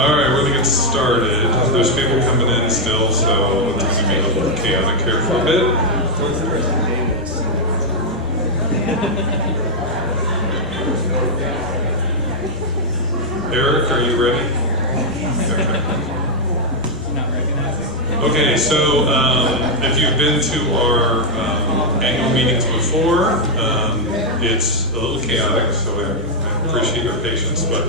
Alright, we're going to get started. There's people coming in still, so it's going to be a little chaotic here for a bit. Eric, are you ready? Okay, so if you've been to our annual meetings before, it's a little chaotic, so I appreciate your patience, but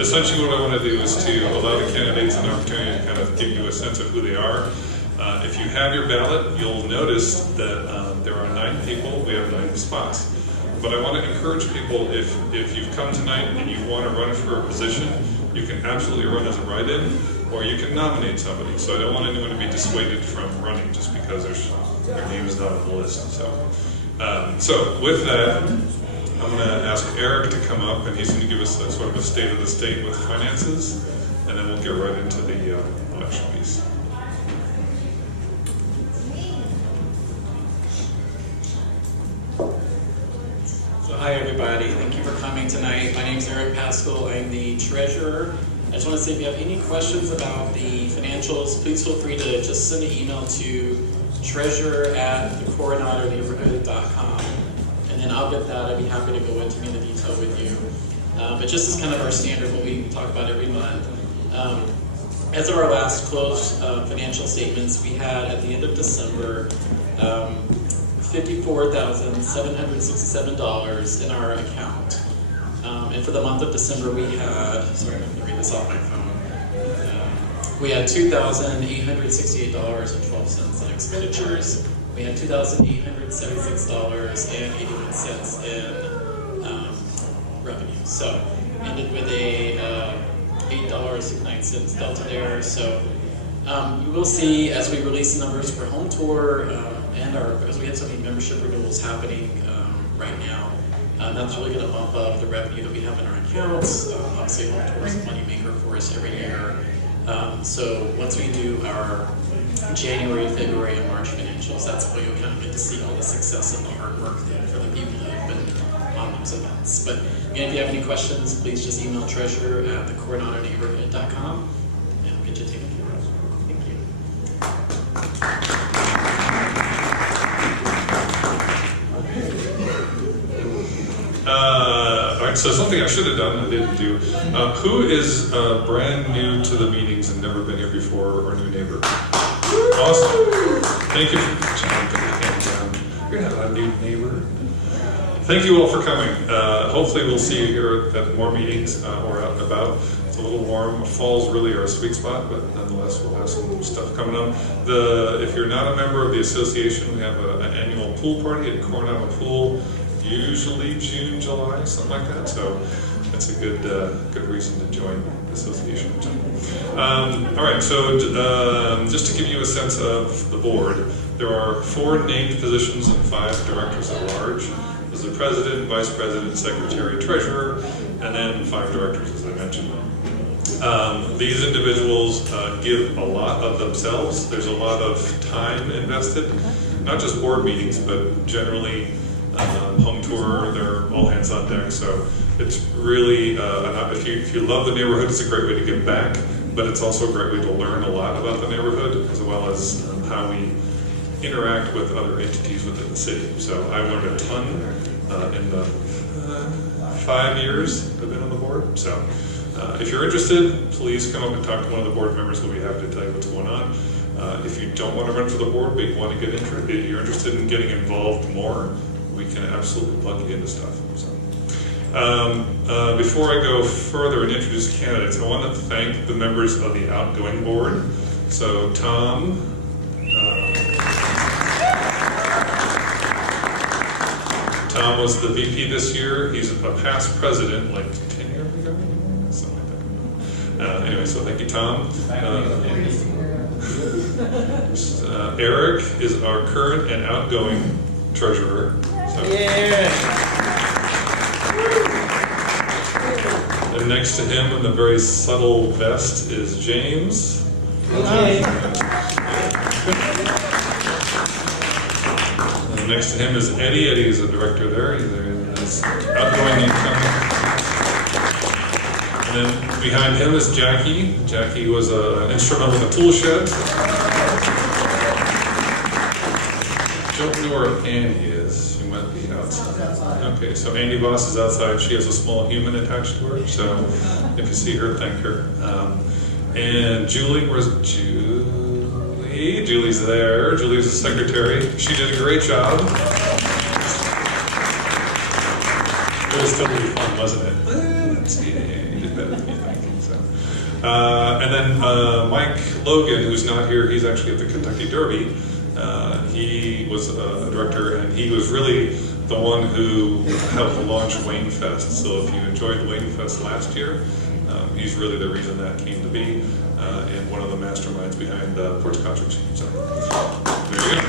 essentially what I want to do is to allow the candidates an opportunity to kind of give you a sense of who they are. If you have your ballot, you'll notice that there are 9 people, we have 9 spots. But I want to encourage people, if you've come tonight and you want to run for a position, you can absolutely run as a write-in, or you can nominate somebody. So I don't want anyone to be dissuaded from running just because their name is not on the list. So with that, I'm going to ask Eric to come up, and he's going to give us a sort of a state of the state with finances, and then we'll get right into the election piece. So hi everybody, thank you for coming tonight. My name is Eric Pascal, I'm the treasurer. I just want to say if you have any questions about the financials, please feel free to just send an email to treasurer@thecoronadoneighborhood.com. And then I'll get that. I'd be happy to go into the detail with you. But just as kind of our standard, what we talk about every month. As of our last closed financial statements, we had at the end of December $54,767 in our account. And for the month of December, we had, sorry, I'm going to read this off my phone. We had $2,868.12 in expenditures. We had $2,876.81 in revenue. So ended with a $8.69 delta there. So you will see as we release the numbers for home tour and because we had so many membership renewals happening right now, that's really going to bump up the revenue that we have in our accounts. Obviously, home tour is a money maker for us every year. So once we do our January, February, and March financials, that's where you'll kind of get to see all the success and the hard work for the people that have been on those events. But again, if you have any questions, please just email treasurer@thecoronadoneighborhood.com and we'll get you taken care of. Thank you. All right, so something I should have done, I didn't do. Who is brand new to the meetings and never been here before, or new neighbor? Awesome. Thank you for jumping the hand down. You're not a new neighbor. Thank you all for coming. Hopefully we'll see you here at more meetings or out and about. It's a little warm. Fall's really our sweet spot, but nonetheless we'll have some stuff coming up. If you're not a member of the association, we have an annual pool party at Coronado Pool, usually June, July, something like that. So that's a good reason to join the association. All right, so just to give you a sense of the board, there are 4 named positions and 5 directors at large. There's the president, vice president, secretary, treasurer, and then 5 directors, as I mentioned. These individuals give a lot of themselves. There's a lot of time invested, not just board meetings, but generally home tour, they're all hands on deck. So it's really, if you love the neighborhood, it's a great way to give back, but it's also a great way to learn a lot about the neighborhood, as well as how we interact with other entities within the city. So I learned a ton in the 5 years I've been on the board. So if you're interested, please come up and talk to one of the board members. We'll be happy to tell you what's going on. If you don't want to run for the board, but you want to get you're interested in getting involved more, we can absolutely plug you into stuff. So, before I go further and introduce candidates, I want to thank the members of the outgoing board. So Tom, Tom was the VP this year. He's a past president, like 10 years ago, something like that. Anyway, so thank you, Tom. Eric is our current and outgoing treasurer. So. And next to him in the very subtle vest is James. And next to him is Eddie. Eddie is a director there. He's outgoing incoming. And then behind him is Jackie. Jackie was instrumental in the tool shed. Don't know where Andy is. She might be outside. Okay, so Andy Voss is outside. She has a small human attached to her. So if you see her, thank her. And Julie, where's Julie? Julie's there. Julie's the secretary. She did a great job. It was totally fun, wasn't it? Let's see. You did better than you think. So. And then Mike Logan, who's not here, he's actually at the Kentucky Derby. He was a director, and he was really the one who helped launch Wayne Fest. So if you enjoyed Wayne Fest last year, he's really the reason that came to be, and one of the masterminds behind Porch Cartridge. So there you go.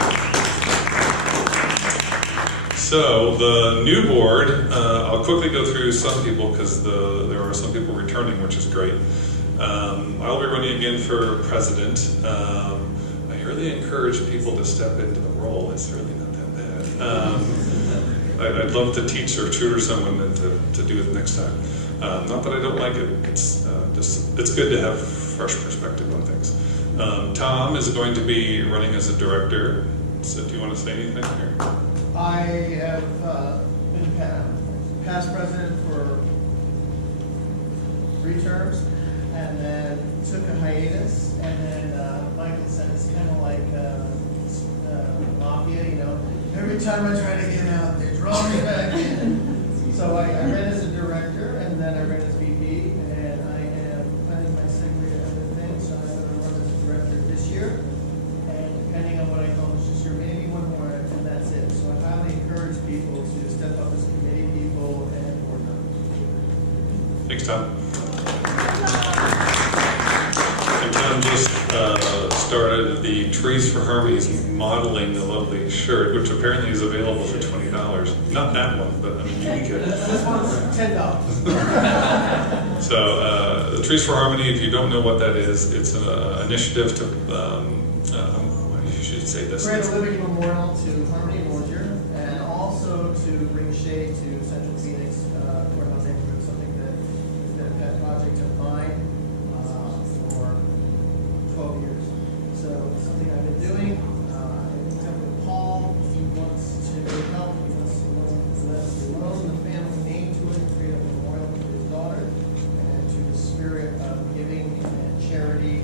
So the new board, I'll quickly go through some people because there are some people returning, which is great. I'll be running again for president. I really encourage people to step into the role. It's really not that bad. I'd love to teach or tutor someone and to do it next time. Not that I don't like it. It's good to have fresh perspective on things. Tom is going to be running as a director. So do you want to say anything here? I have been past president for 3 terms, and then took a hiatus, and then Michael said it's kind of like mafia, you know. Every time I try to get out, they draw me back in. So I ran as a director, and then I ran as VP, and I am planning my segue to other things, so I'm going to run as a director this year, and depending on what I accomplish this year, maybe one more, and that's it. So I highly encourage people to step up as committee people and board members. Thanks, Tom. And Tom just started the Trees for Harmony's modeling the lovely shirt, which apparently is available for $20. Not that one, but I mean, you can get it. This one's $10. So, the Trees for Harmony, if you don't know what that is, it's an initiative to, you should say this. Create a living memorial to Harmony and Mosier, and also to bring shade to Central Phoenix, Coronado neighborhood, something that has been a pet project of mine for 12 years. So it's something I've been doing. I linked up with Paul. He wants to help. He wants to loan the family name to it and create a memorial to his daughter and to the spirit of giving and charity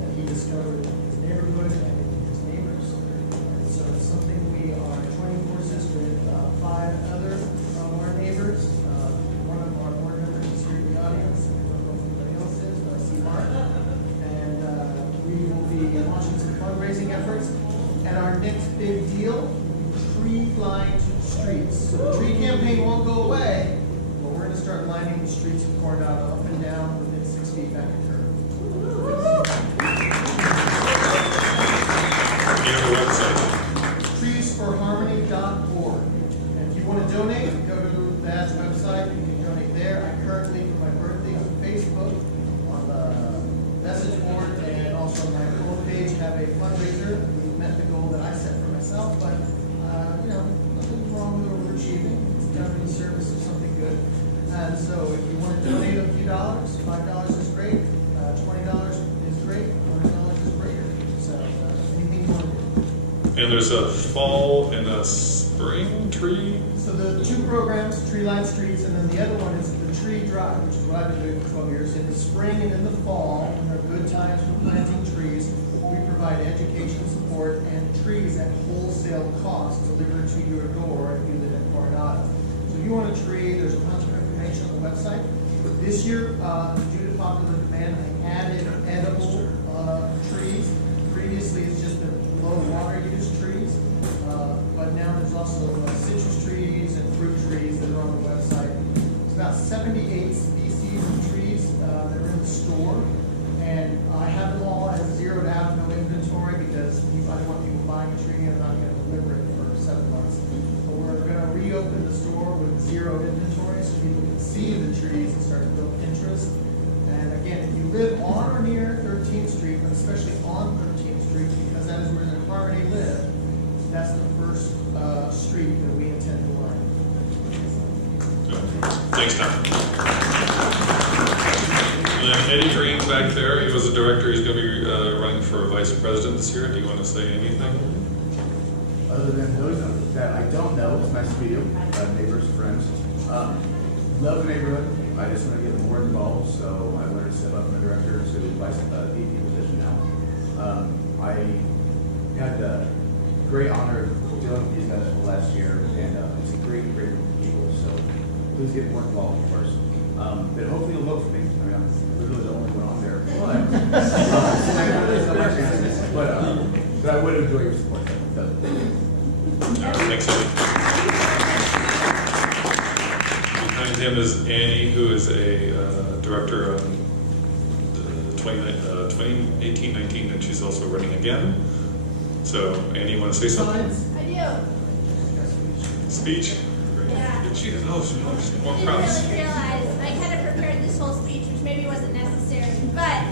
that he discovered in his neighborhood and in his neighbors. And so it's something we are joining forces with 5 other of our neighbors. One of our board members is here in the audience. I don't know if anybody else is, but I see Mark. And we will be launching some fundraising efforts. And our next big deal, tree-lined streets. So the tree campaign won't go away, but we're going to start lining the streets of Coronado up and down within 6 feet back of curb. You have a website. treesforharmony.org. And if you want to donate, go to that website. You can donate there. I currently, for my birthday on Facebook, on the message board, and also on my own page, have a fundraiser. We met the goal that I set for myself, but you know, nothing wrong with overachieving. Community service is something good. And so if you want to donate a few dollars, $5 is great, $20 is great, $100 is greater. So anything you want to do. And there's a fall and a spring tree. So the 2 programs, Tree Line Streets, and then the other one is the Tree Drive, which is what I've been doing for 12 years. In the spring and in the fall, when there are good times for planting trees, we provide education support and trees at wholesale cost delivered to your door if you live in Coronado. So if you want a tree, there's a bunch of information on the website. This year, due to popular demand, I added edible trees. Previously, it's just been low water use trees, but now there's also citrus trees and 78 species of trees that are in the store. And I have them all as zeroed out, no inventory, because I don't want people buying a tree and not going to deliver it for 7 months. But we're going to reopen the store with zero inventory so people can see the trees and start to build interest. And again, if you live on or near 13th Street, but especially on 13th Street, because that is where the Harmony live, that's the first street that we intend to line. Thanks, Tom. And then Eddie Green back there, he was a director. He's going to be running for vice president this year. Do you want to say anything? Other than those that I don't know, it's nice to meet you, neighbors, friends. Love the neighborhood. I just want to get more involved, so I wanted to step up from the director to vice VP position now. I had the great honor of dealing with these guys for last year, and it's a great group of people. So please get more involved, of course. But hopefully you'll vote for me. I mean, I'm literally the only one on there. But I would enjoy your support. Thanks, Eddie. Behind him is Annie, who is a director on the 2018-19, and she's also running again. So, Annie, you want to say something? I do. Speech? Yeah. She does. Oh, she wants more I didn't props. really realize. I kind of prepared this whole speech, which maybe wasn't necessary. But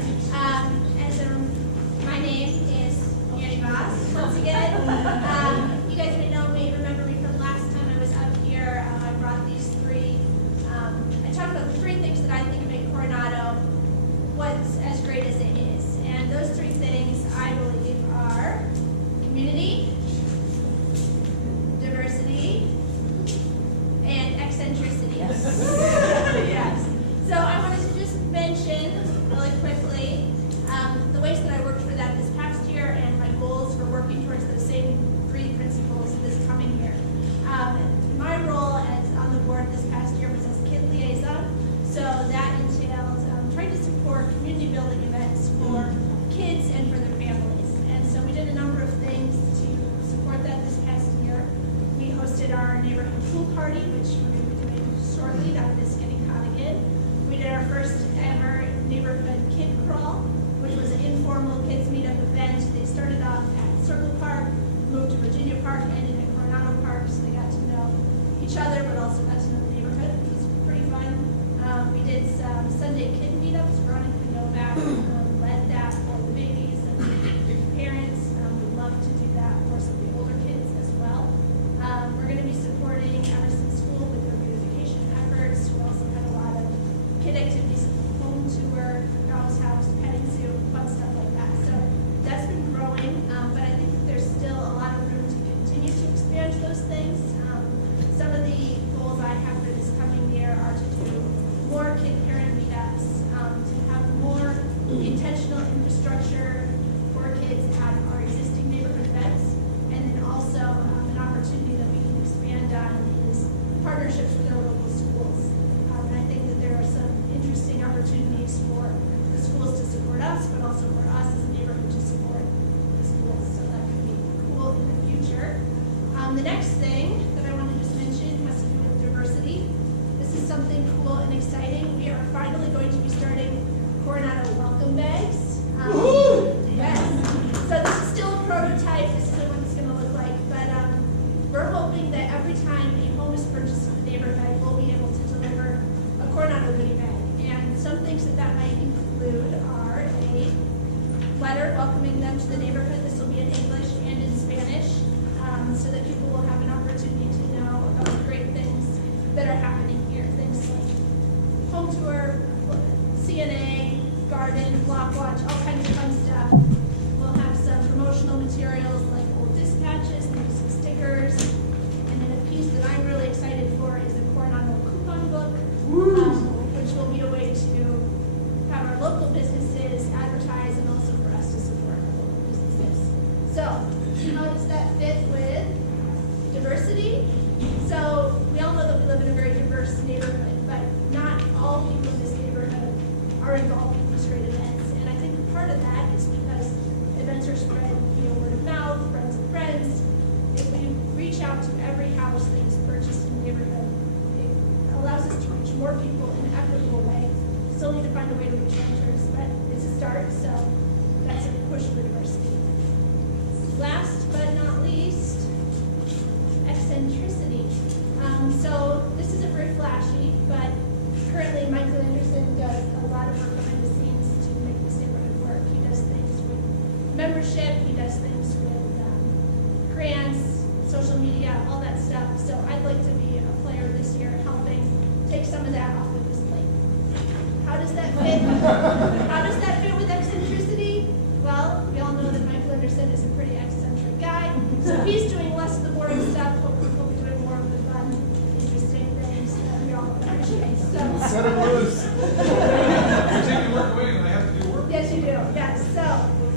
my name is Annie Voss. Once again, you guys may know me, remember me from last time I was up here. I brought these three. I talked about the three things that I think make Coronado what's as great as it is, and those three things I believe are community, diversity, and eccentricity. Yes. So I wanted to just mention really quickly the ways that I worked for that this past year and my goals for working towards those same three principles this coming year. My role as on the board this past year was as kid liaison. So that entails trying to support community building events for kids and for their families. And so we did a number of things to support that this past year. We hosted our neighborhood pool party, which we're going to be doing shortly down at Skinny-Cottigan. We did our first ever neighborhood kid crawl, which was an informal kids meetup event. They started off at Circle Park, moved to Virginia Park, ended at Coronado Park, so they got to know each other, but also got to know the neighborhood, which was pretty fun. We did some Sunday kid meetups. Veronica Novak led that for the babies and the parents. We'd love to do that for some of the older kids as well. We're going to be supporting Emerson School with their beautification efforts. We also had a lot of kid activities, home tour, Doll's House, petting zoo, fun stuff like that. So that's been growing, but I think that there's still a lot of room to continue to expand those things. Some of the goals I have for this coming year are to do more kid-parent meetups, to have more intentional infrastructure for kids at our existing neighborhood events, and then also an opportunity that we can expand on is partnerships with our local schools. And I think that there are some interesting opportunities for the schools to support us, but also for us as a neighborhood to support the schools. So that could be cool in the future. The next thing that I want to just mention has to do with diversity. This is something cool and exciting. We are finally going to be starting Coronado welcome bags. Yes. So this is still a prototype. This isn't what it's going to look like, but we're hoping that every time a home is purchased in the neighborhood, we'll be able to deliver a Coronado goodie bag. And some things that might include are a letter welcoming them to the neighborhood. This will be in English and in Spanish, so that people will have an opportunity to know about the great things that are happening here. Things like home tour, CNA, garden, block watch, all kinds of fun stuff. We'll have some promotional materials like old dispatches, maybe some stickers, and then a piece that I'm really excited for is a Coronado coupon book, which will be a way to have our local businesses advertise and also for us to support our local businesses. So, how does that fit with diversity? So, we all know that we live in a very diverse neighborhood, but not all people in this neighborhood are involved in these great events. And I think part of that is because events are spread via word of mouth, friends of friends. If we reach out to every house that is purchased in the neighborhood, it allows us to reach more people in an equitable way. Still need to find a way to reach renters, but it's a start, so that's a push for diversity. Last but not least, eccentricity. So this isn't very flashy, but currently Michael Anderson does a lot of work behind the scenes to make this neighborhood work. He does things with membership, he does things with grants, social media, all that stuff. So I'd like to be a player this year helping take some of that off of his plate. How does that fit? How does that fit with eccentricity? Well, we all know that Michael Anderson is a pretty eccentric guy. So he's doing less of the boring stuff, but we'll be doing more of the fun, interesting things that we all appreciate. So Set him loose. You're taking work away and I have to do work. yes, you do. Yes. So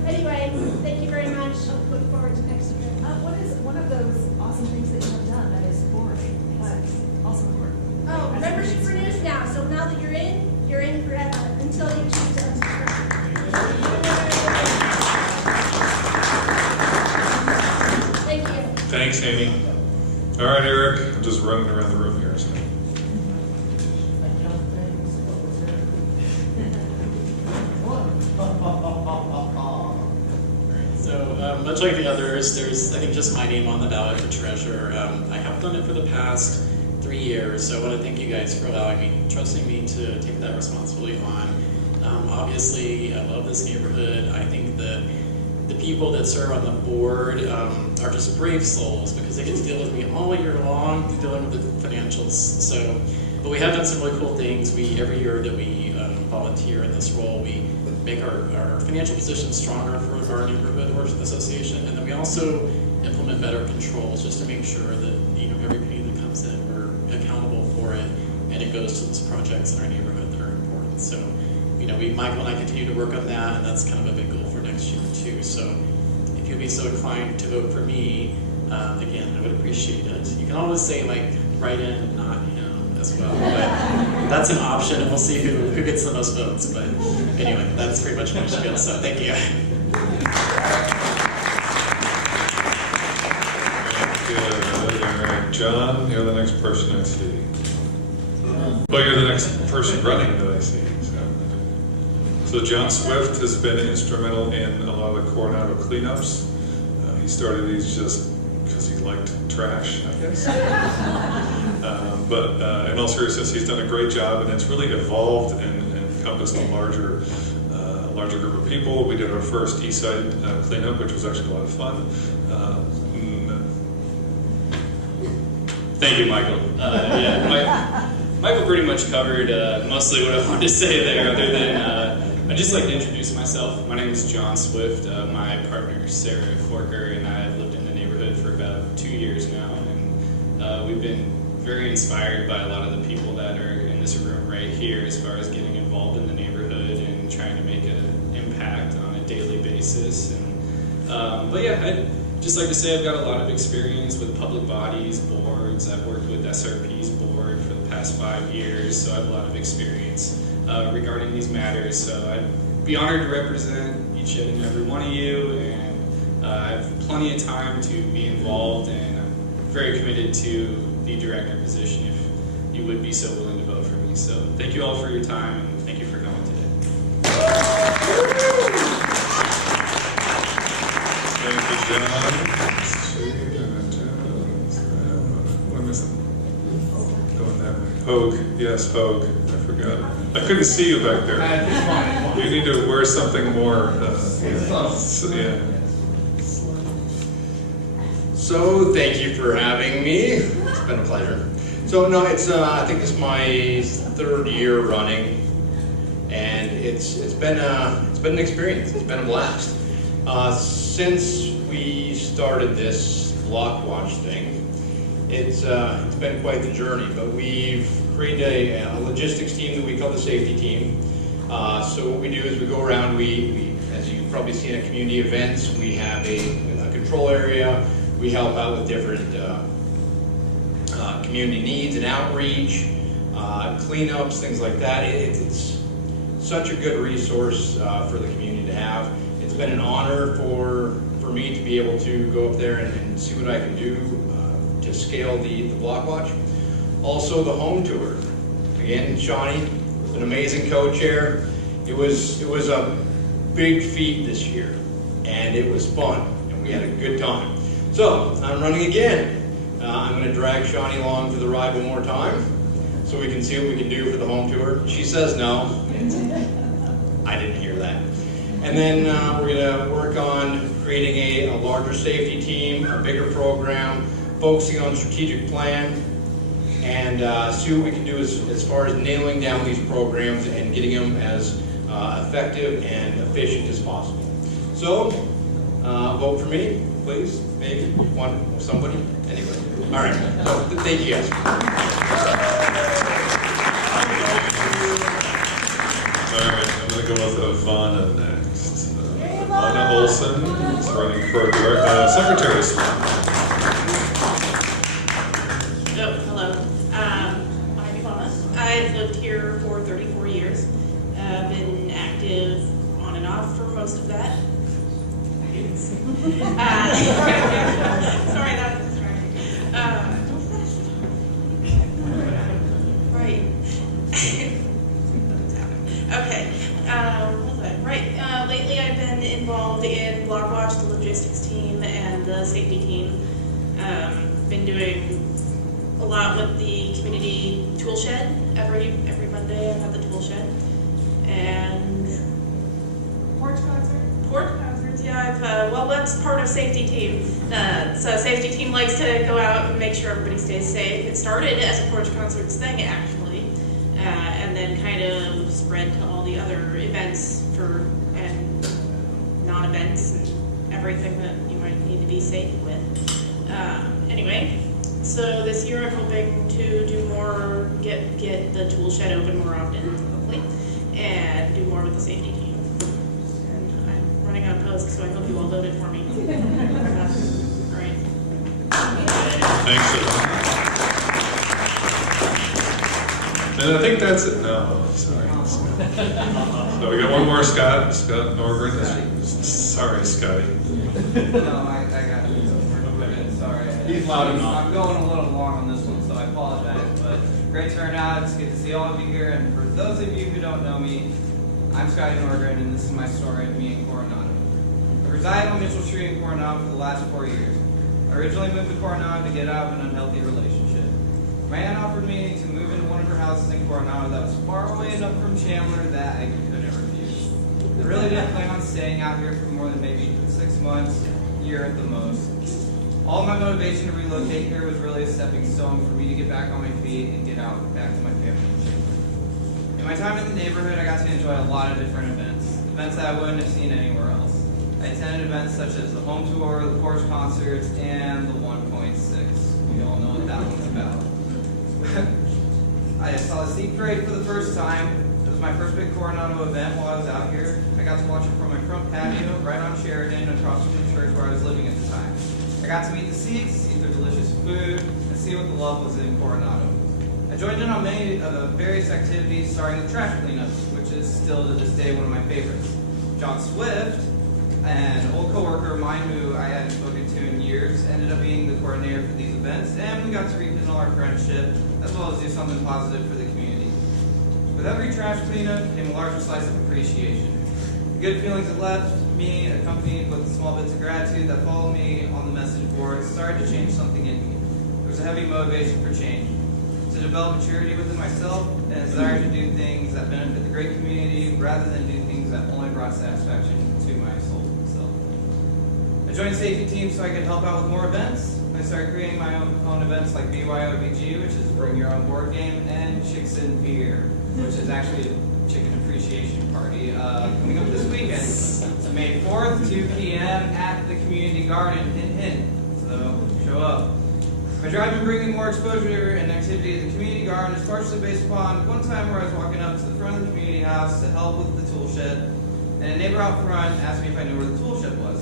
anyway, thank you very much. Look forward to next year. What is one of those awesome things that you have done that is boring, but also important? Oh, membership renews now. So now that you're in forever until you choose to unsubscribe. Thank you. Thanks, Amy. All right, Eric, I'm just running around the room here. So. So much like the others, there's I think just my name on the ballot for treasurer. I have done it for the past 3 years, so I want to thank you guys for allowing me, trusting me to take that responsibility on. Obviously, I love this neighborhood. I think the people that serve on the board are just brave souls because they get to deal with me all year long, dealing with the financials. So, but we have done some really cool things. Every year that we volunteer in this role, we make our financial position stronger for our neighborhood worship association, and then we also implement better controls just to make sure that every penny that comes in, we're accountable for it, and it goes to those projects in our neighborhood that are important. So, Michael and I continue to work on that, and that's kind of a big goal for next year too. So, if you'll be so inclined to vote for me, again, I would appreciate it. You can always say write in, not him as well, but that's an option, and we'll see who gets the most votes. But anyway, that's pretty much my spiel. So, thank you. Good. All right, John, you're the next person I see. Well, you're the next person running that I see. So John Swift has been instrumental in a lot of the Coronado cleanups. He started these just because he liked trash, I guess. But in all seriousness, he's done a great job, and it's really evolved and encompassed a larger group of people. We did our first East Side cleanup, which was actually a lot of fun. Thank you, Michael. Michael pretty much covered mostly what I wanted to say there, other than I'd just like to introduce myself. My name is John Swift. My partner, Sarah Forker, and I have lived in the neighborhood for about 2 years now, and we've been very inspired by a lot of the people that are in this room right here as far as getting involved in the neighborhood and trying to make an impact on a daily basis. And but yeah, I'd just like to say I've got a lot of experience with public bodies, boards. I've worked with SRP's board for the past 5 years, so I have a lot of experience regarding these matters. So I'd be honored to represent each and every one of you, and I have plenty of time to be involved, and I'm very committed to the director position if you would be so willing to vote for me. So thank you all for your time, and thank you for coming today. Thank you, John. What am I missing? Going that way. Hogue. Yes, Hogue. I forgot. I couldn't see you back there. You need to wear something more. Yeah. So thank you for having me. It's been a pleasure. So no, it's I think this is my 3rd year running, and it's been an experience. It's been a blast. Since we started this block watch thing, it's been quite the journey. But we've created a logistics team that we call the safety team. So what we do is we go around. We as you've probably seen at community events, we have a control area. We help out with different community needs and outreach, cleanups, things like that. It's such a good resource for the community to have. It's been an honor for me to be able to go up there and see what I can do to scale the block watch. Also the home tour. Again, Shawnee, an amazing co-chair. It was a big feat this year, and it was fun, and we had a good time. So, I'm running again. I'm going to drag Shawnee along for the ride one more time, so we can see what we can do for the home tour. She says no. I didn't hear that. And then we're going to work on creating a larger safety team, a bigger program, focusing on strategic plan, and see what we can do as far as nailing down these programs and getting them as effective and efficient as possible. So, vote for me, please. Maybe one, somebody, anybody. All right. So, thank you guys. All right, I'm going to go with Ivana next. Ivana Olson is running for secretary. Hello. I'm Ivana. I've lived here for 34 years. I've been active on and off for most of that. Sorry, that was distracting. Right. Okay. What was that? Right. Lately, I've been involved in Block Watch, the logistics team, and the safety team. Been doing a lot with the community tool shed. Every Monday, I have the tool shed. And porch concerts, yeah. Well, that's part of safety team. So safety team likes to go out and make sure everybody stays safe. It started as a porch concerts thing, actually, and then kind of spread to all the other events and non-events and everything that you might need to be safe with. Anyway, so this year I'm hoping to do more, get the tool shed open more often, hopefully, and do more with the safety team. And I'm running unopposed, so I hope you all voted for me. All right. Thanks, Ivana. And I think that's it. No, sorry. So we got one more, Scott Norgren. Sorry, Scotty. No, I got it. Sorry. He's loud enough. I'm going a little long on this one, so I apologize. But great turnout. It's good to see all of you here. And for those of you who don't know me, I'm Scotty Norgren, and this is my story of me in Coronado. I reside on Mitchell Street in Coronado for the last 4 years. I originally moved to Coronado to get out of an unhealthy relationship. My aunt offered me to move into one of her houses in Coronado that was far away enough from Chandler that I couldn't refuse. I really didn't plan on staying out here for more than maybe 6 months, a year at the most. All of my motivation to relocate here was really a stepping stone for me to get back on my feet and get out back to my family. In my time in the neighborhood, I got to enjoy a lot of different events that I wouldn't have seen anywhere else. I attended events such as the home tour, the porch concerts, and the 1.6. We all know what that one's about. I saw the Seed Parade for the first time. It was my first big Coronado event while I was out here. I got to watch it from my front patio right on Sheridan across from the church where I was living at the time. I got to meet the Seeds, eat their delicious food, and see what the love was in Coronado. I joined in on many of the various activities starting with trash cleanups, which is still to this day one of my favorites. John Swift, an old coworker of mine who I hadn't spoken to in years, ended up being the coordinator for these events, and we got to rekindle our friendship, as well as do something positive for the community. With every trash cleanup came a larger slice of appreciation. The good feelings it left me, accompanied with the small bits of gratitude that followed me on the message board, started to change something in me. There was a heavy motivation for change, to develop maturity within myself, and a desire to do things that benefit the great community, rather than do things that only brought satisfaction to my soul itself. I joined safety team so I could help out with more events. I started creating my own events like BYOBG, which is Bring Your Own Board Game, and Chicks and Beer, which is actually a chicken appreciation party coming up this weekend. It's May 4th, 2 p.m. at the community garden, hint. So show up. My drive in bringing more exposure and activity to the community garden is partially based upon one time where I was walking up to the front of the community house to help with the tool shed, and a neighbor out front asked me if I knew where the tool shed was.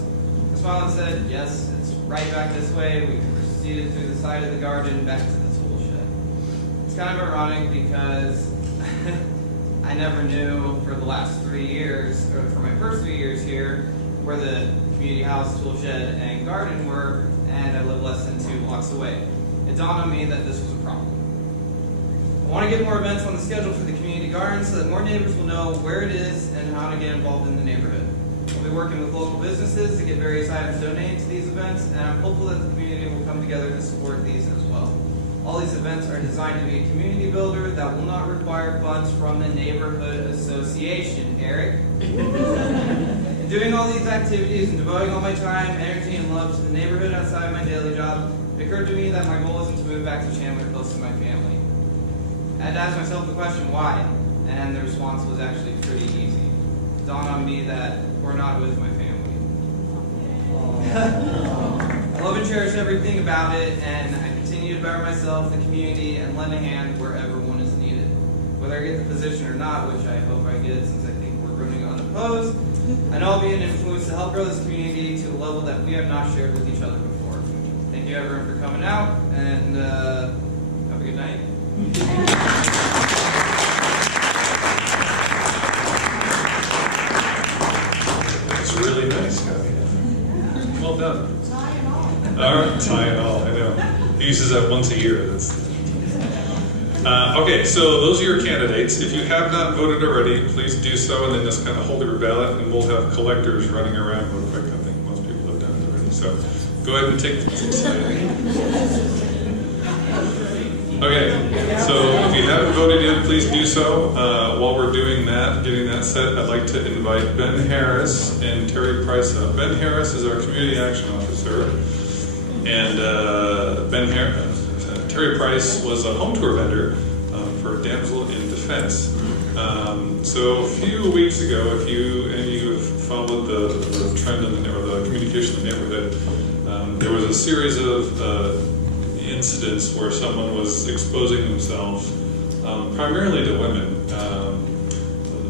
I smiled and said, yes, it's right back this way. We proceeded through the side of the garden back to the tool shed. It's kind of ironic because I never knew for the last 3 years, or for my first 3 years here, where the community house, tool shed, and garden were, and I live less than 2 blocks away. It dawned on me that this was a problem. I want to get more events on the schedule for the community garden so that more neighbors will know where it is and how to get involved in the neighborhood. We'll be working with local businesses to get various items donated to these events, and I'm hopeful that the community will come together to support these as well. All these events are designed to be a community builder that will not require funds from the neighborhood association, Eric. In doing all these activities and devoting all my time, energy, and love to the neighborhood outside of my daily job, it occurred to me that my goal isn't to move back to Chandler close to my family. I had to ask myself the question, why? And the response was actually pretty easy. It dawned on me that Coronado is my family. I love and cherish everything about it, and I continue to better myself, the community, and lend a hand wherever one is needed. Whether I get the position or not, which I hope I get since I think we're running unopposed, I know I'll be an influence to help grow this community to a level that we have not shared with each other before. Thank you everyone for coming out, and have a good night. That's really nice, Scotty. Well done. All right, tie and all, I know. He uses that once a year. Okay, so those are your candidates. If you have not voted already, please do so, and then just kind of hold your ballot, and we'll have collectors running around real quick. I think most people have done it already. So go ahead and take the Okay, so if you haven't voted yet, please do so. While we're doing that, getting that set, I'd like to invite Ben Harris and Terry Price up. Ben Harris is our Community Action Officer, and Terry Price was a home tour vendor for Damsel in Defense. So a few weeks ago, if you have followed the trend or the communication in the neighborhood, there was a series of incidents where someone was exposing themselves primarily to women.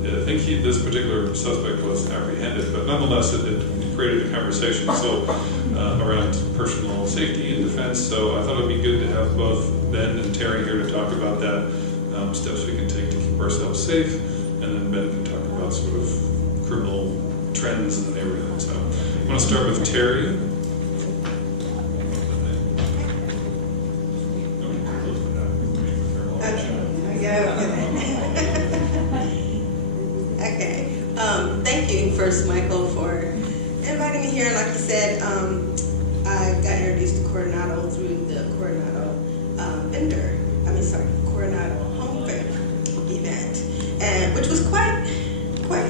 I think this particular suspect was apprehended, but nonetheless it created a conversation around personal safety and defense. So I thought it would be good to have both Ben and Terry here to talk about that, steps we can take to keep ourselves safe, and then Ben can talk about sort of criminal trends in the neighborhood. So I want to start with Terry. Okay. Thank you, first, Michael, for inviting me here. Like you said, I got introduced to Coronado through the Coronado Coronado Home Fair event, and which was quite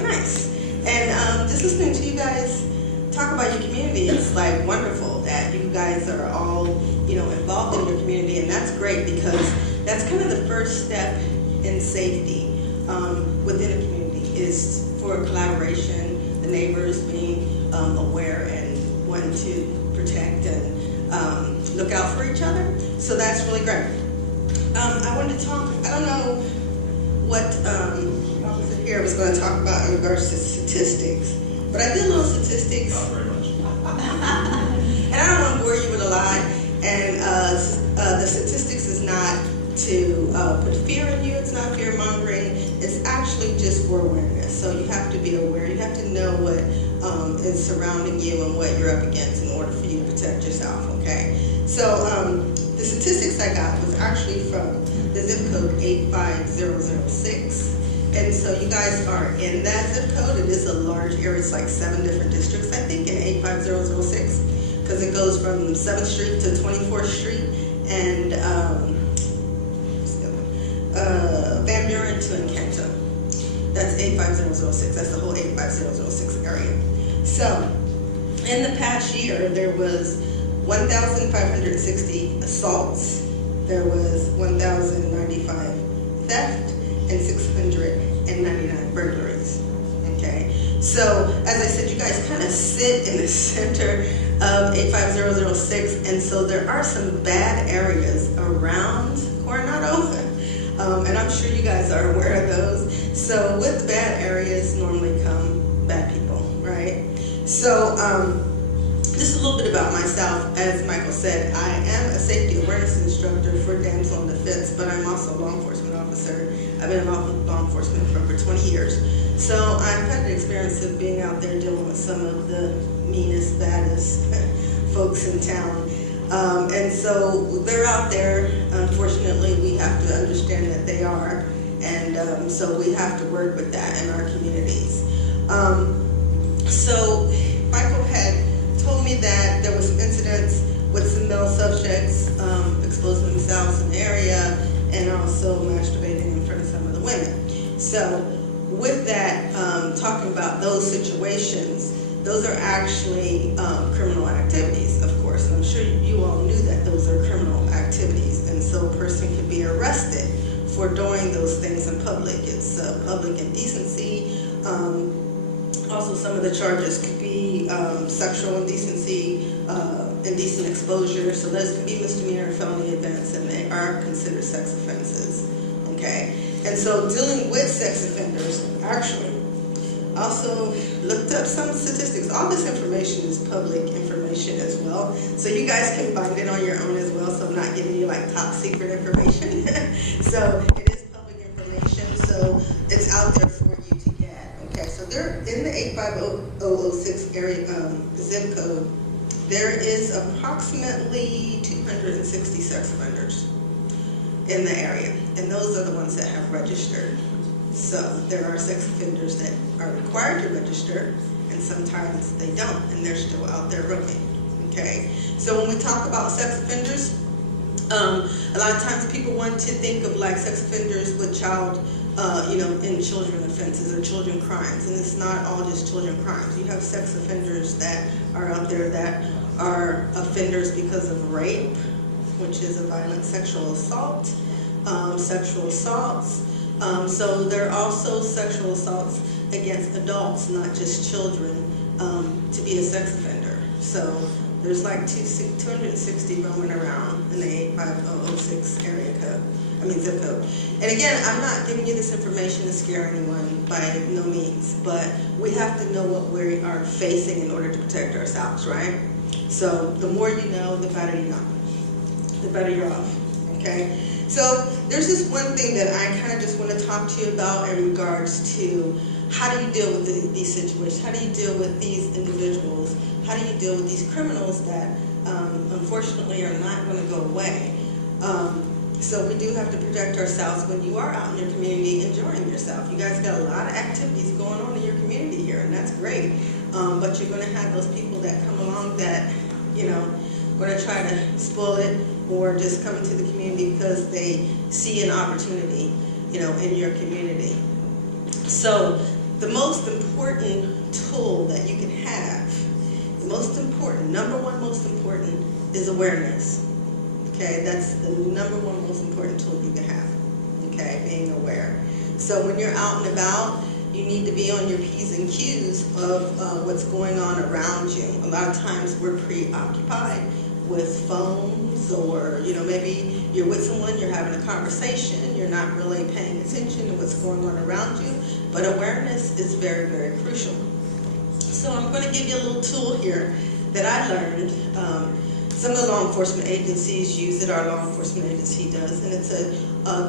nice. And just listening to you guys talk about your community, it's like wonderful that you guys are all involved in your community, and that's great because that's kind of the first step in safety within a community is for collaboration, the neighbors being aware and wanting to protect and look out for each other. So that's really great. I wanted to talk, I don't know what Officer here was going to talk about in regards to statistics, but I did a little statistics. Not very much. And I don't want to bore you with a lot. And the statistics is not to put fear in you, it's not fear mongering, it's actually just for awareness. So you have to be aware, you have to know what is surrounding you and what you're up against in order for you to protect yourself, okay? So the statistics I got was actually from the zip code 85006. And so you guys are in that zip code. It is a large area, it's like 7 different districts, I think, in 85006. Because it goes from 7th Street to 24th Street and Van Buren to Encanto. That's 85006. That's the whole 85006 area. So, in the past year, there was 1,560 assaults. There was 1,095 theft and 699 burglaries. Okay. So, as I said, you guys kind of sit in the center of 85006, and so there are some bad areas around Coronado, and I'm sure you guys are aware of those. So with bad areas normally come bad people, right? So just a little bit about myself. As Michael said, I am a safety awareness instructor for Damsel in Defense, but I'm also a law enforcement officer. I've been involved with law enforcement for over 20 years. So I've had the experience of being out there dealing with some of the meanest, baddest folks in town. And so they're out there. Unfortunately, we have to understand that they are. And so we have to work with that in our communities. So Michael had told me that there was some incidents with some male subjects exposing themselves in the area and also masturbating in front of some of the women. So with that, talking about those situations, those are actually criminal activities, of course. And I'm sure you all knew that those are criminal activities. And so a person could be arrested for doing those things in public. It's public indecency. Also, some of the charges could be sexual indecency, indecent exposure. So those can be misdemeanor and felony events, and they are considered sex offenses. Okay, and so dealing with sex offenders, actually, also looked up some statistics. All this information is public information as well, so you guys can find it on your own as well. So I'm not giving you like top secret information. So it is public information, so it's out there for you to get. Okay, so they're in the 85006 area zip code. There is approximately 260 sex offenders in the area, and those are the ones that have registered. So there are sex offenders that are required to register, and sometimes they don't, and they're still out there roaming. Okay, so when we talk about sex offenders, a lot of times people want to think of like sex offenders with child, in children offenses or children crimes, and it's not all just children crimes. You have sex offenders that are out there that are offenders because of rape, which is a violent sexual assault, sexual assaults. So there are also sexual assaults against adults, not just children, to be a sex offender. So there's like 260 roaming around in the 85006 area code. Zip code. And again, I'm not giving you this information to scare anyone by no means, but we have to know what we are facing in order to protect ourselves, right? So the more you know, the better you know, the better you're off, okay? So there's this one thing that I kind of just want to talk to you about in regards to how do you deal with these situations? How do you deal with these individuals? How do you deal with these criminals that unfortunately are not going to go away? So we do have to protect ourselves when you are out in your community enjoying yourself. You guys got a lot of activities going on in your community here, and that's great. But you're going to have those people that come along that, going to try to spoil it or just come into the community because they see an opportunity, in your community. So the most important tool that you can have, the most important, number one most important, is awareness. Okay, that's the number one most important tool you can have, okay, being aware. So when you're out and about, you need to be on your P's and Q's of what's going on around you. A lot of times we're preoccupied with phones, or maybe you're with someone, you're having a conversation, you're not really paying attention to what's going on around you, but awareness is very, very crucial. So I'm going to give you a little tool here that I learned. Some of the law enforcement agencies use it, our law enforcement agency does, and it's a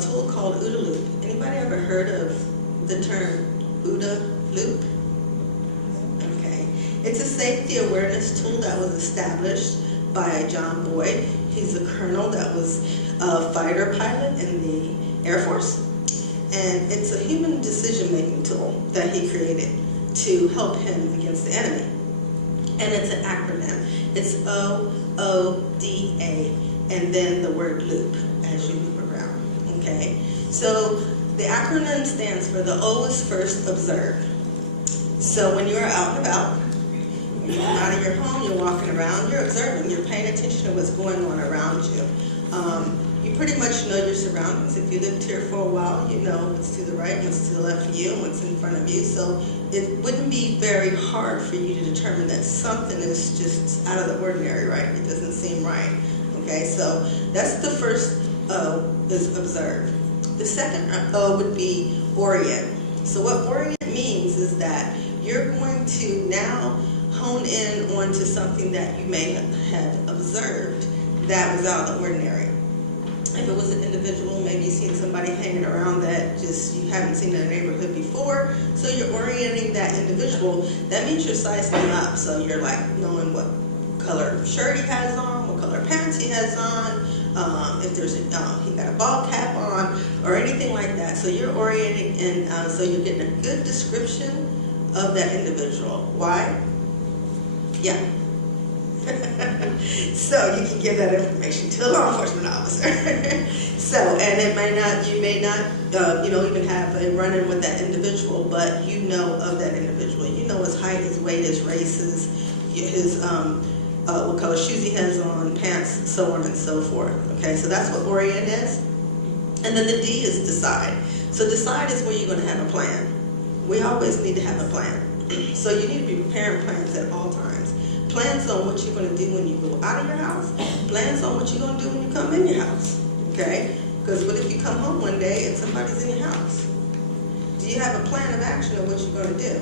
tool called OODA Loop. Anybody ever heard of the term OODA Loop? Okay. It's a safety awareness tool that was established by John Boyd. He's a colonel that was a fighter pilot in the Air Force. And it's a human decision-making tool that he created to help him against the enemy. And it's an acronym. It's OODA, and then the word loop as you move around, okay? So the acronym stands for, the O is first, observe. So when you're out and about, you're out of your home, you're walking around, you're observing, you're paying attention to what's going on around you. You pretty much know your surroundings. If you lived here for a while, you know what's to the right, what's to the left of you, and what's in front of you. So it wouldn't be very hard for you to determine that something is just out of the ordinary, right? It doesn't seem right. Okay, so that's the first O, is observe. The second O would be orient. So what orient means is that you're going to now hone in onto something that you may have observed that was out of the ordinary. If it was an individual, maybe you've seen somebody hanging around that just you haven't seen in a neighborhood before, so you're orienting that individual. That means you're sizing them up, so you're like knowing what color shirt he has on, what color pants he has on, if there's he got a ball cap on, or anything like that. So you're orienting, and so you're getting a good description of that individual. Why? Yeah. So you can give that information to a law enforcement officer. So, and it may not, you may not, even have a run-in with that individual, but you know of that individual. You know his height, his weight, his race, his what color shoes he has on, pants, so on and so forth. Okay, so that's what orient is. And then the D is decide. So decide is where you're going to have a plan. We always need to have a plan. So you need to be preparing plans at all times. Plans on what you're going to do when you go out of your house. Plans on what you're going to do when you come in your house. Okay? Because what if you come home one day and somebody's in your house? Do you have a plan of action of what you're going to do?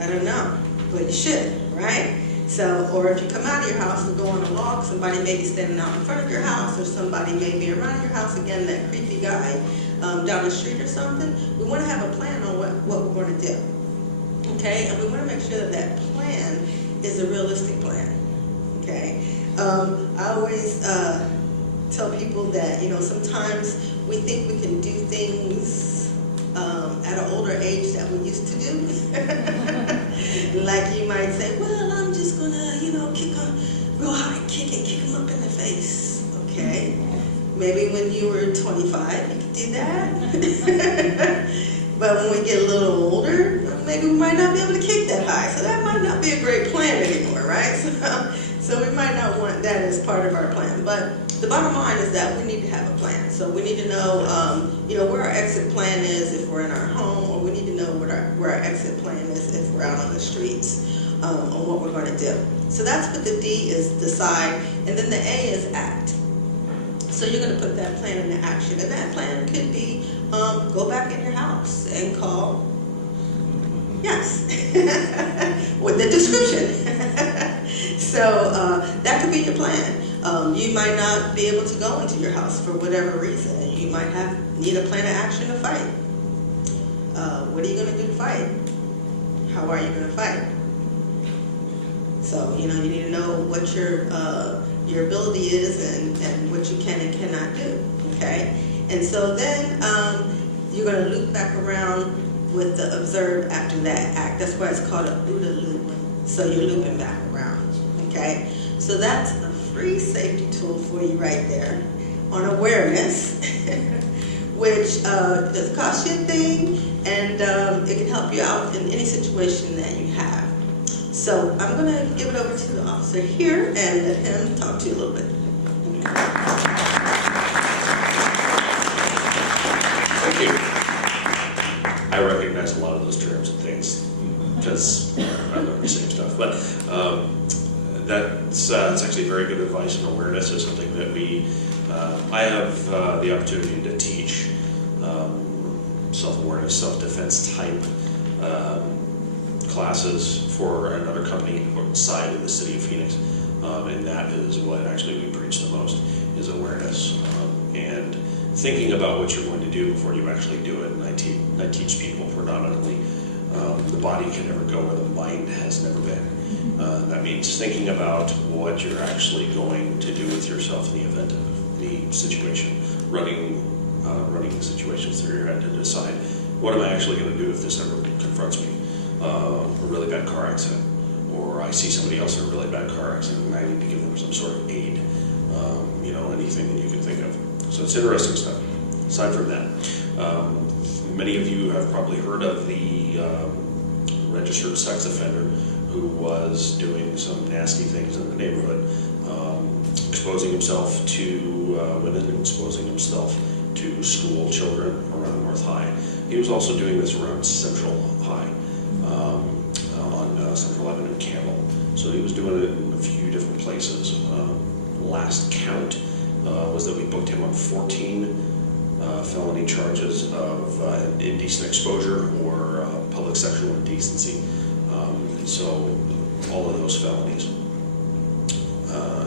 I don't know, but you should, right? So, or if you come out of your house and go on a walk, somebody may be standing out in front of your house, or somebody may be around your house, again, that creepy guy down the street or something. We want to have a plan on what we're going to do. Okay, and we want to make sure that that plan is a realistic plan. Okay, I always tell people that, sometimes we think we can do things at an older age that we used to do. Like you might say, well, I'm just gonna, kick on real hard, kick him up in the face. Okay, maybe when you were 25, you could do that. But when we get a little older, maybe we might not be able to kick that high. So that might not be a great plan anymore, right? So we might not want that as part of our plan. But the bottom line is that we need to have a plan. So we need to know, where our exit plan is if we're in our home, or we need to know where our exit plan is if we're out on the streets, on what we're going to do. So that's what the D is, decide. And then the A is act. So you're going to put that plan into action. And that plan could be go back in your house and call, yes, with the description. So that could be your plan. You might not be able to go into your house for whatever reason. You might need a plan of action to fight. What are you going to do to fight? How are you going to fight? So, you need to know what your ability is and what you can and cannot do, okay? And so then you're going to loop back around with the observe after that act. That's why it's called a OODA loop. So you're looping back around, okay? So that's a free safety tool for you right there on awareness, which doesn't cost you a thing, and it can help you out in any situation that you have. So I'm going to give it over to the officer here and let him talk to you a little bit. Thank you. I recognize a lot of those terms and things because I learned the same stuff. But that's actually very good advice, and awareness is something that I have the opportunity to teach self-awareness, self-defense type classes for another company outside of the city of Phoenix, and that is what actually we preach the most, is awareness and thinking about what you're going to do before you actually do it. And I teach people predominantly the body can never go where the mind has never been. That means thinking about what you're actually going to do with yourself in the event of the situation, running the situations through your head to decide, what am I actually going to do if this ever confronts me? A really bad car accident, or I see somebody else in a really bad car accident and I need to give them some sort of aid, anything that you can think of. So it's interesting stuff. Aside from that, many of you have probably heard of the registered sex offender who was doing some nasty things in the neighborhood, exposing himself to women and exposing himself to school children around North High. He was also doing this around Central High, on Central Avenue, Campbell. So he was doing it in a few different places. Last count was that we booked him on 14 felony charges of indecent exposure or public sexual indecency. So all of those felonies.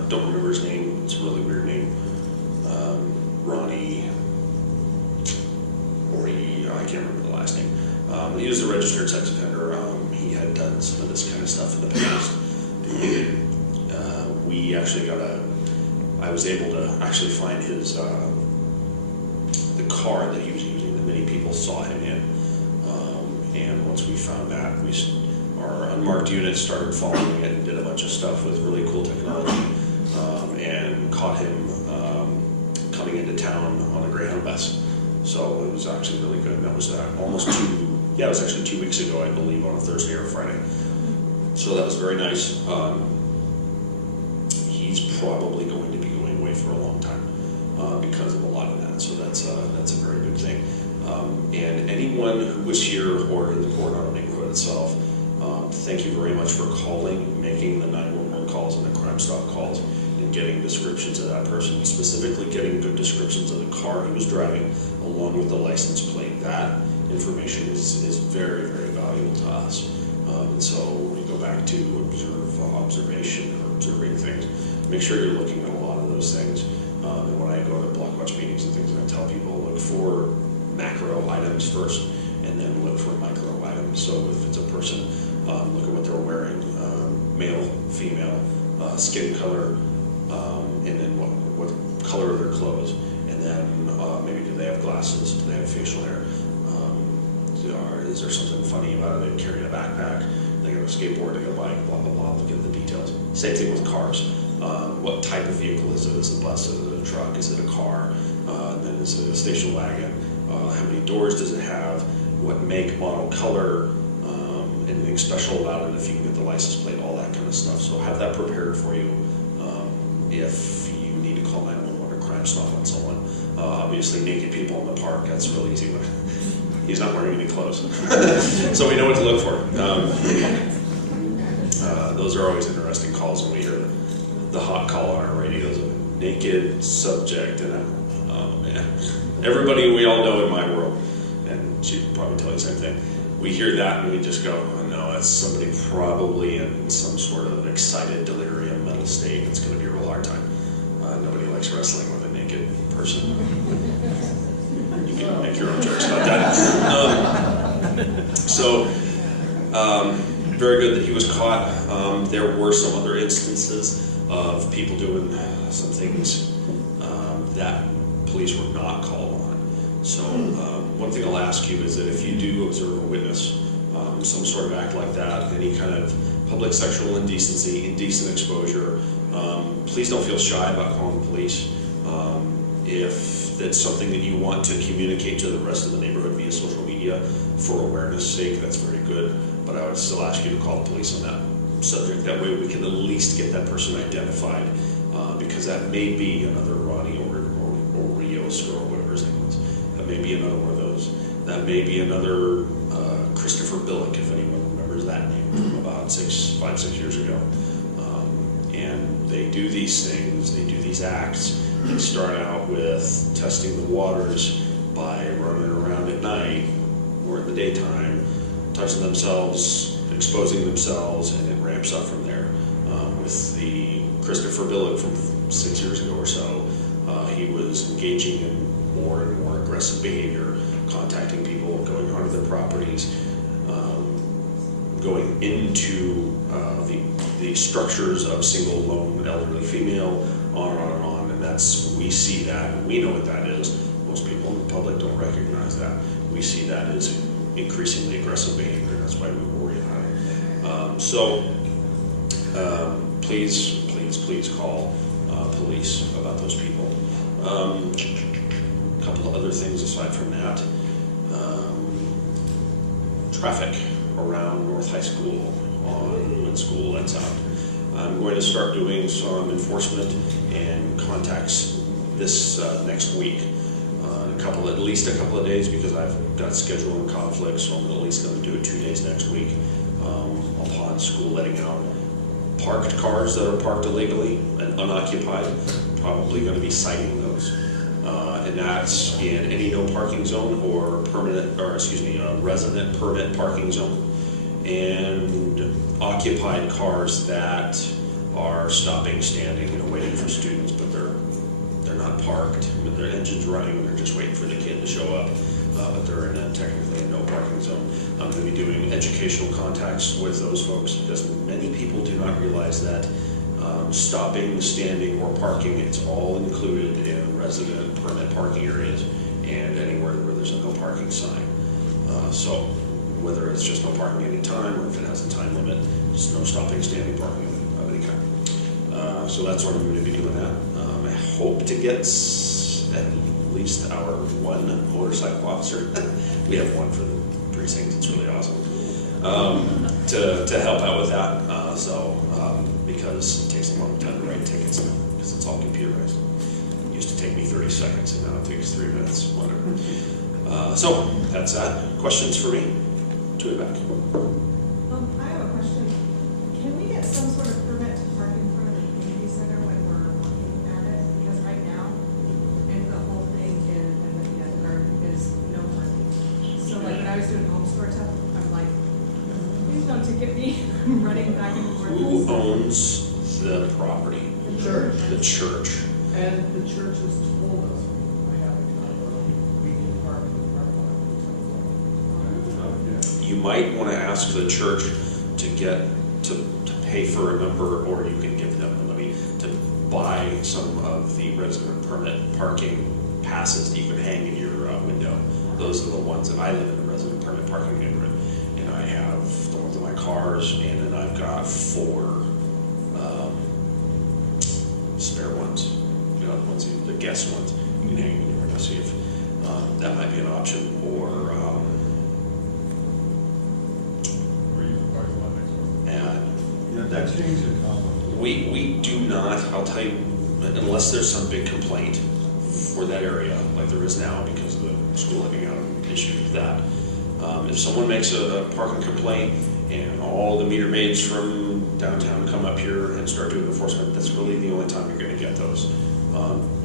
Don't remember his name. It's a really weird name. Ronnie, or I can't remember the last name. He was a registered sex offender. He had done some of this kind of stuff in the past. we actually I was able to actually find his, the car that he was using that many people saw him in. And once we found that, our unmarked unit started following it and did a bunch of stuff with really cool technology, and caught him coming into town on a Greyhound bus. So it was actually really good. And that was it was actually 2 weeks ago, I believe, on a Thursday or Friday. So that was very nice. He's probably going to be going away for a long time because of a lot of that. So that's a very good thing. And anyone who was here or in the Coronado neighborhood itself, thank you very much for calling, making the 911 calls and the Crime Stop calls, and getting descriptions of that person, specifically getting good descriptions of the car he was driving, along with the license plate. That information is very, very valuable to us. And so when you go back to observation or observing things, make sure you're looking at a lot of those things. And when I go to block watch meetings and things, I tell people, look for macro items first, and then look for micro items. So if it's a person, look at what they're wearing, male, female, skin color, and then what color are their clothes, and then maybe do they have glasses, do they have facial hair, is there something funny about it? They carry a backpack, they got a skateboard, they got a bike, blah blah blah. Look at the details. Same thing with cars. What type of vehicle is it? Is it a bus? Is it a truck? Is it a car? Then is it a station wagon? How many doors does it have? What make, model, color? Anything special about it? If you can get the license plate, all that kind of stuff. So have that prepared for you if you need to call 911 or Crime Stop on someone. Obviously, naked people in the park, that's real easy. He's not wearing any clothes. So we know what to look for. Those are always interesting calls when we hear the hot call on our radios, a naked subject, and oh man. Everybody we all know in my world, and she'd probably tell you the same thing, we hear that and we just go, oh no, that's somebody probably in some sort of excited delirium mental state. It's going to be a real hard time. Nobody likes wrestling with a naked person. You can make your own jokes about that. Very good that he was caught. There were some other instances of people doing some things that police were not called on. So one thing I'll ask you is that if you do observe or witness some sort of act like that, any kind of public sexual indecency, indecent exposure, please don't feel shy about calling the police. If that's something that you want to communicate to the rest of the neighborhood via social media for awareness sake, that's very good. But I would still ask you to call the police on that subject. That way we can at least get that person identified, because that may be another Ronnie or Rios or whatever his name was. That may be another one of those. That may be another Christopher Billick, if anyone remembers that name from about 5-6 years ago. And they do these things, they do these acts. They start out with testing the waters by running around at night or in the daytime, touching themselves, exposing themselves, and it ramps up from there. With the Christopher Billick from 6 years ago or so, he was engaging in more and more aggressive behavior, contacting people, going onto their properties, going into the structures of single, lone, elderly female, on and on and on. And we see that, and we know what that is. Most people in the public don't recognize that. We see that as increasingly aggressive behavior, and that's why we worry about it. Please call police about those people. A couple of other things aside from that. Traffic around North High School when school lets out. I'm going to start doing some enforcement and contacts this next week. At least a couple of days, because I've got scheduling conflicts, so I'm at least going to do it 2 days next week upon school letting out. Parked cars that are parked illegally and unoccupied, probably going to be citing those. And that's in any no parking zone or resident permit parking zone. And occupied cars that are stopping, standing, and waiting for students, but they're not parked. Their engine's running, and they're just waiting for the kid to show up. But they're in technically a no parking zone. I'm going to be doing educational contacts with those folks, because many people do not realize that Stopping, standing, or parking, it's all included in resident permit parking areas and anywhere where there's a no parking sign. So whether it's just no parking any time or if it has a time limit, just no stopping, standing, parking of any kind. So that's what I'm going to be doing that. I hope to get at least our one motorcycle officer. We have one for the precinct, it's really awesome. To help out with that. Because it takes a long time to write tickets now, because it's all computerized. It used to take me 30 seconds, and now it takes 3 minutes, whatever. So, that's that. Questions for me? To it back. I have a question. Can we get some sort of permit to park in front of the community center when we're looking at it? Because right now, and the whole thing in the garden is no parking. So like when I was doing home store stuff, I'm like, please don't ticket me. I'm running back and forth. Who owns the property? The church. The church. And the church has told us we have a condo, we can park in the parking lot. You might want to ask the church to pay for a number, or you can give them the money to buy some of the resident permit parking passes that you can hang in your window. Those are the ones that I live in, the resident permit parking neighborhood. And I have the ones in my cars, and then I've got 4 spare ones, the ones, the guest ones. You can hang in your window, see if that might be an option, or Yeah, that changed the combo. we do not, I'll tell you, unless there's some big complaint for that area, like there is now because of the school having an issue with that. If someone makes a parking complaint and all the meter maids from downtown come up here and start doing enforcement, that's really the only time you're going to get those.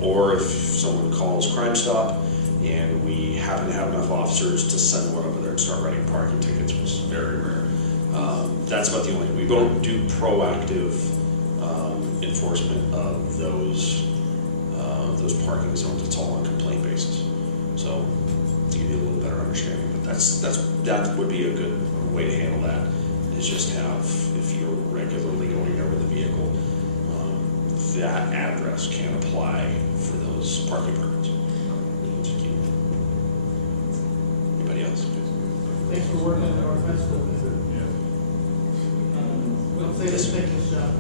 Or if someone calls Crime Stop and we happen to have enough officers to send one over there and start writing parking tickets, which is very rare. That's about the only, we don't do proactive enforcement of those parking zones. It's all on complaint basis. So to give you a little better understanding, but that would be a good way to handle that, is just have, if you're regularly going there with a vehicle, that address can apply for those parking permits. Anybody else? Thanks for working at our festival. Don't say it's thankless job.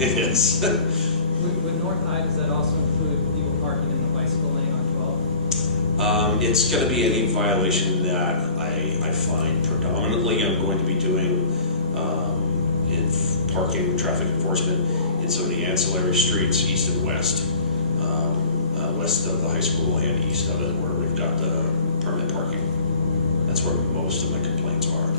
It is. With North High, does that also include people parking in the bicycle lane on 12? It's going to be any violation that I find. Predominantly, I'm going to be doing in parking traffic enforcement in some of the ancillary streets east and west. West of the high school and east of it, where we've got the permit parking. That's where most of my complaints are.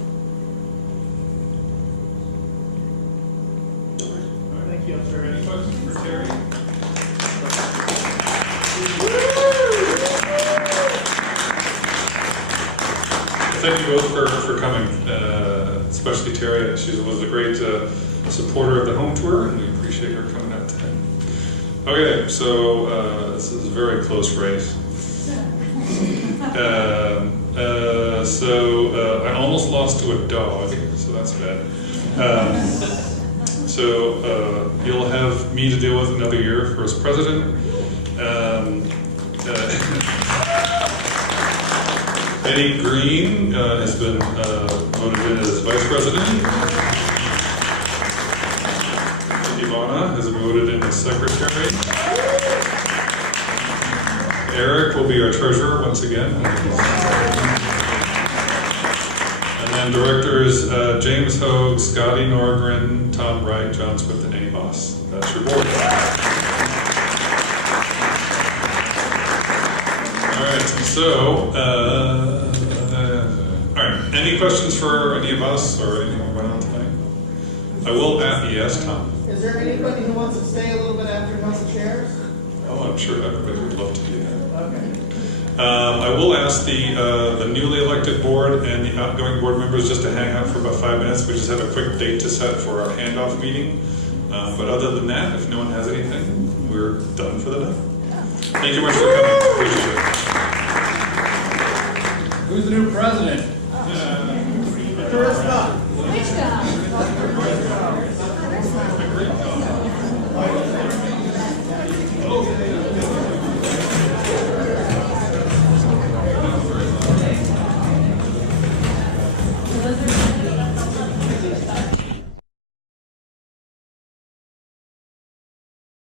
Thank you, sir. Any questions for Terry? Thank you both for coming, especially Terry. She was a great supporter of the home tour, and we appreciate her coming out today. Okay, so this is a very close race. I almost lost to a dog, so that's bad. So you'll have me to deal with another year for as president. Eddie Green has been voted in as vice president. Ivana has been voted in as secretary. Eric will be our treasurer once again. And then directors James Hogue, Scotty Norgren, Tom Wright, John Swift, and Annie Moss. That's your board. All right, so, all right, any questions for any of us or anything going on tonight? I will yes, Tom. Is there anybody who wants to stay a little bit after council chairs? Oh, I'm sure everybody would love to do that. Okay. I will ask the newly elected board and the outgoing board members just to hang out for about 5 minutes. We just have a quick date to set for our handoff meeting. But other than that, if no one has anything, we're done for the day. Thank you much for coming. Appreciate it. Who's the new president? Tourist